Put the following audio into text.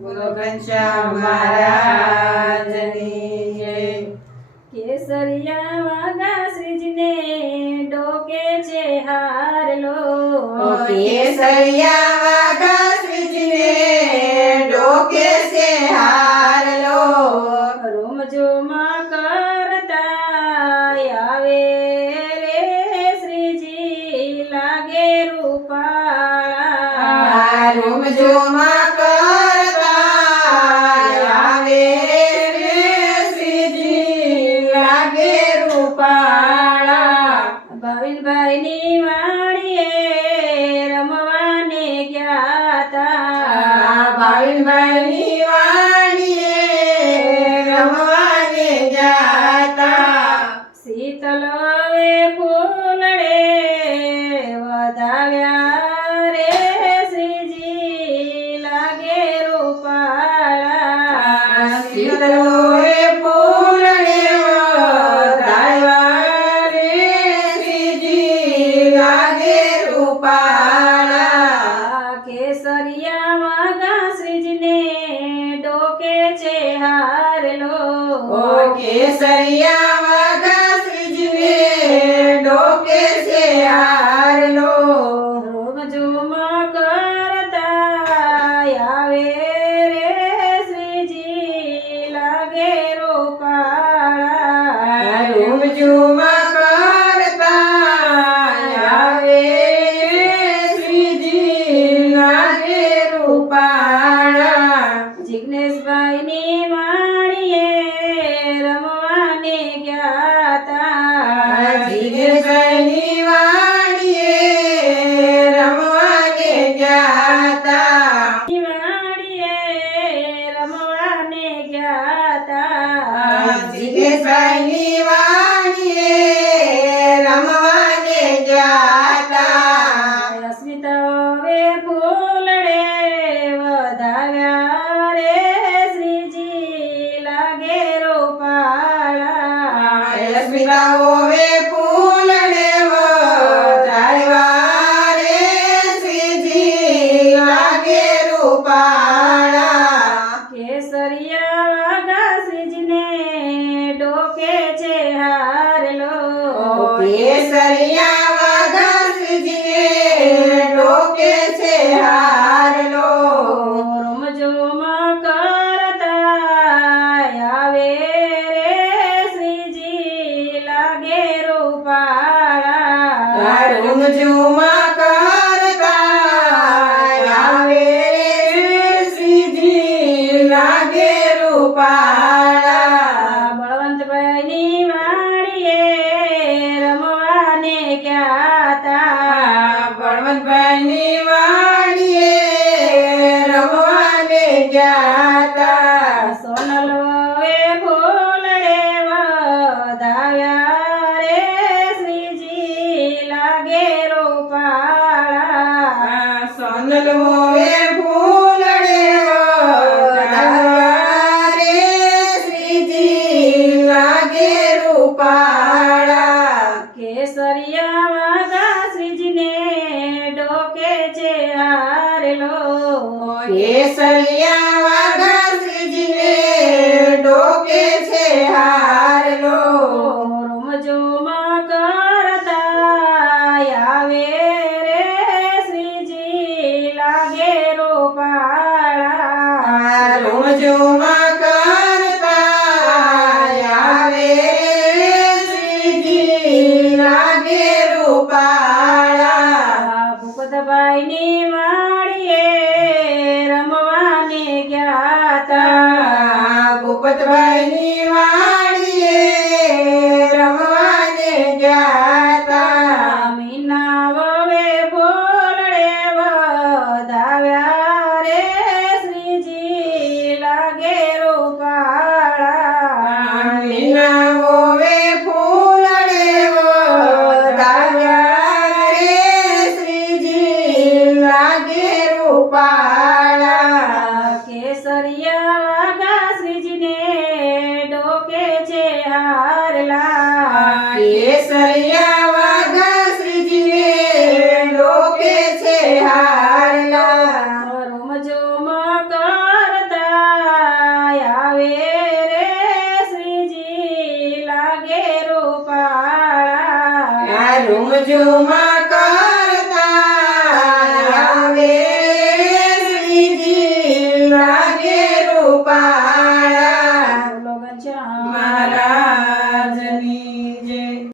બોલો ઘનશ્યામ મહારાજની જય. કેસરિયા વાગા શ્રીજીને ડોકે છે હારલો. કેસરિયા વાઘા શ્રીજીને ડોકે છે હારલો. રોમજોમાં કરતા આવે રે શ્રીજી લાગે રૂપાળા. રૂમજોમાં કરતા આવે રે શ્રીજી લાગે રૂપાળા. ભાવિનભાઈની વાડીએ રમવાને ગયા તા. ભાવિનભાઈની વાડીએ રમવાને જાતા. શીતલ હવે ફૂલડે વધાવ્યા રે શ્રીજી લાગે રૂપાળા. શીતળોએ ફૂલને વધાવ્યા રે શ્રીજી લાગે રૂપાળા. કેસરિયા વાગા શ્રીજીને ડોકે છે હારલો. કેસરિયા વાઘા શ્રીજીને ડોકે છે હારલો. રોમજોમાં કરતા આવે રે શ્રીજી લાગે રૂપાળા. રૂમજોમાં કરતા આવે શ્રીજી લાગે રૂપાળા. જિજ્ઞેશભાઈની વાડીએ રમવાને ગયા તા. જીગરભાઈની વાડીએ રમવાને જાતા. વાડીએ રમવાને ગયા તા. જીગરભાઈની વાડીએ રમવાને જાતા. અસ્મિતાવે ફૂલડે વધાવ્યા રે શ્રીજી લાગે રૂપાળા. લક્ષ્મીરાઓએ ફૂલને વધાવ્યા રે શ્રીજી લાગે રૂપાળા. કેસરિયા વાગા શ્રીજીને ડોકે છે હારલો. કેસરિયા વાઘા શ્રીજીને ડોકે છે હારલો. રોમજોમાં કરતા આવે રે શ્રીજી લાગે રૂપાળા. રૂમજોમાં કરતા આવે રે શ્રીજી લાગે રૂપાળા. બળવંતભાઈની વાડીએ રમવાને ગયા તા. બળવંતભાઈની વાડીએ રમવાને જાતા. સોનલ હવે ફૂલડે વધાવ્યા રે શ્રીજી લાગે રૂપાળા. સોનલમોએ ફૂલને વધાવ્યા રે શ્રીજી લાગે રૂપાળા. કેસરિયા વાગા શ્રીજીને ડોકે છે હારલો. કેસરિયા વાઘા શ્રીજીને ડોકે છે હારલો. રોમજોમાં કરતા આવે રે શ્રીજી લાગે રૂપાળા. રોમજોમાં કરતા આવે શ્રીજી લાગે રૂપાળા. ભૂપતભાઈની વાડીએ રમવાને ગયા તા. ભૂપતભાઈની વાડીએ રમવાને જાતા. મીના વવે ફૂલડે વધાવ્યા રે શ્રીજી લાગે રૂપાળા. મીનાઓએ ફૂલને વધાવ્યા રે શ્રીજી લાગે રૂપાળા. કેસરિયા વાગા શ્રીજીને ડોકે ઝુમઝુમા કરતા આવે શ્રીજી લાગે રૂપા